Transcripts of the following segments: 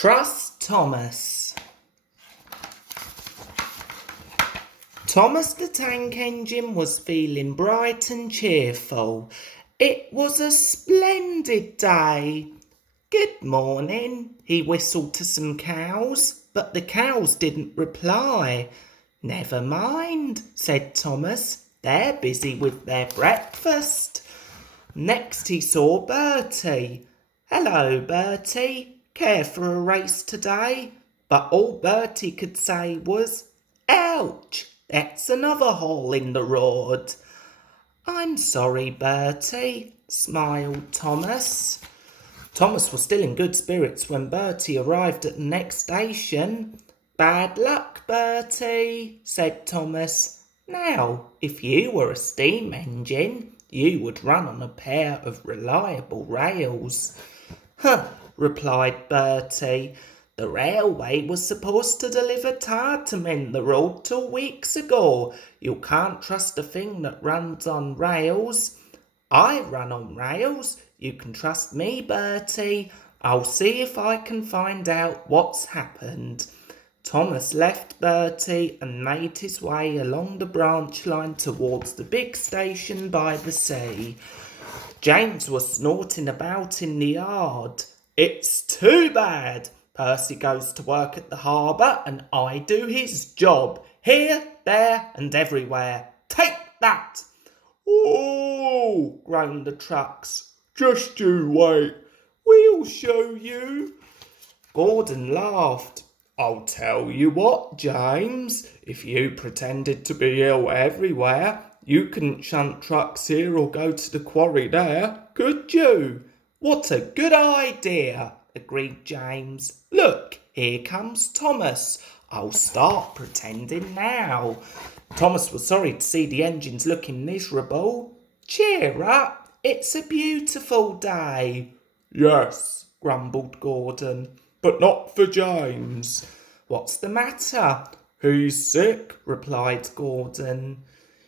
Trust Thomas. Thomas the Tank Engine was feeling bright and cheerful. It was a splendid day. Good morning, he whistled to some cows, but the cows didn't reply. Never mind, said Thomas. They're busy with their breakfast. Next he saw Bertie. Hello, Bertie. Care for a race today? But all Bertie could say was, ouch, that's another hole in the road. I'm sorry, Bertie, smiled Thomas. Thomas was still in good spirits when Bertie arrived at the next station. Bad luck, Bertie, said Thomas. Now, if you were a steam engine, you would run on a pair of reliable rails. Huh, replied Bertie. The railway was supposed to deliver tar to mend the road 2 weeks ago. You can't trust a thing that runs on rails. I run on rails. You can trust me, Bertie. I'll see if I can find out what's happened. Thomas left Bertie and made his way along the branch line towards the big station by the sea. James was snorting about in the yard. It's too bad. Percy goes to work at the harbour and I do his job. Here, there and everywhere. Take that! Oh, groaned the trucks. Just you wait. We'll show you. Gordon laughed. I'll tell you what, James. If you pretended to be ill everywhere, you couldn't shunt trucks here or go to the quarry there, could you? What a good idea, agreed James. Look, here comes Thomas. I'll start pretending now. Thomas was sorry to see the engines looking miserable. Cheer up, it's a beautiful day. Yes, grumbled Gordon, but not for James. What's the matter? He's sick, replied Gordon.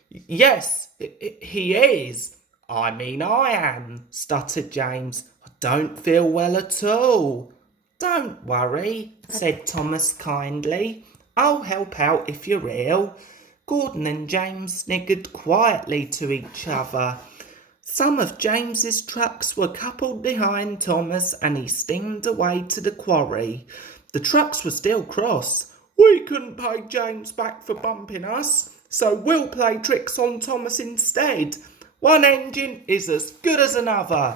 Yes, he is. I mean, I am, stuttered James. I don't feel well at all. Don't worry, said Thomas kindly. I'll help out if you're ill. Gordon and James sniggered quietly to each other. Some of James's trucks were coupled behind Thomas and he steamed away to the quarry. The trucks were still cross. We couldn't pay James back for bumping us, so we'll play tricks on Thomas instead. One engine is as good as another.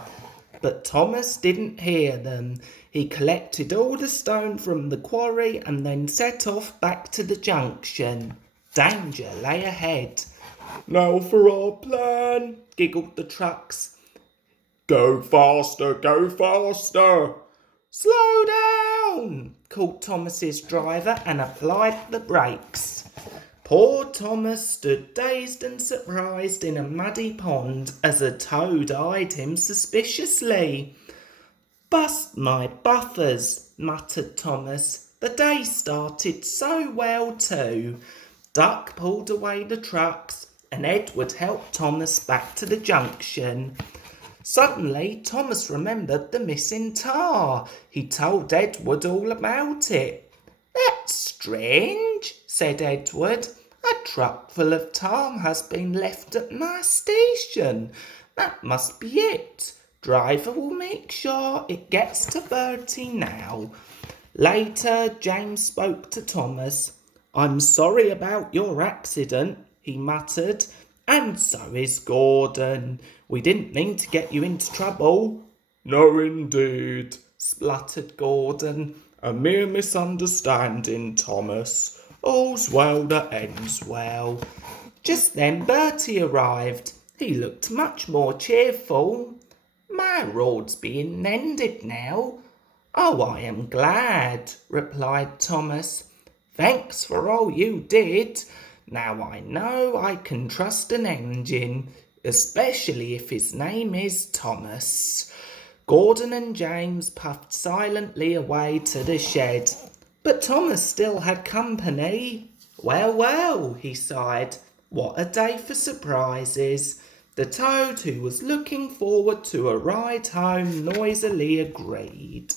But Thomas didn't hear them. He collected all the stone from the quarry and then set off back to the junction. Danger lay ahead. Now for our plan, giggled the trucks. Go faster, go faster. Slow down, called Thomas's driver and applied the brakes. Poor Thomas stood dazed and surprised in a muddy pond as a toad eyed him suspiciously. Bust my buffers, muttered Thomas. The day started so well too. Duck pulled away the trucks and Edward helped Thomas back to the junction. Suddenly, Thomas remembered the missing tar. He told Edward all about it. That's strange, said Edward. A truck full of tar has been left at my station. That must be it. Driver will make sure it gets to Bertie now. Later, James spoke to Thomas. I'm sorry about your accident, he muttered. And so is Gordon. We didn't mean to get you into trouble. No, indeed, spluttered Gordon. A mere misunderstanding, Thomas. All's well that ends well. Just then Bertie arrived. He looked much more cheerful. My road's being mended now. Oh, I am glad, replied Thomas. Thanks for all you did. Now I know I can trust an engine, especially if his name is Thomas. Gordon and James puffed silently away to the shed, but Thomas still had company. Well, well, he sighed. What a day for surprises. The toad, who was looking forward to a ride home, noisily agreed.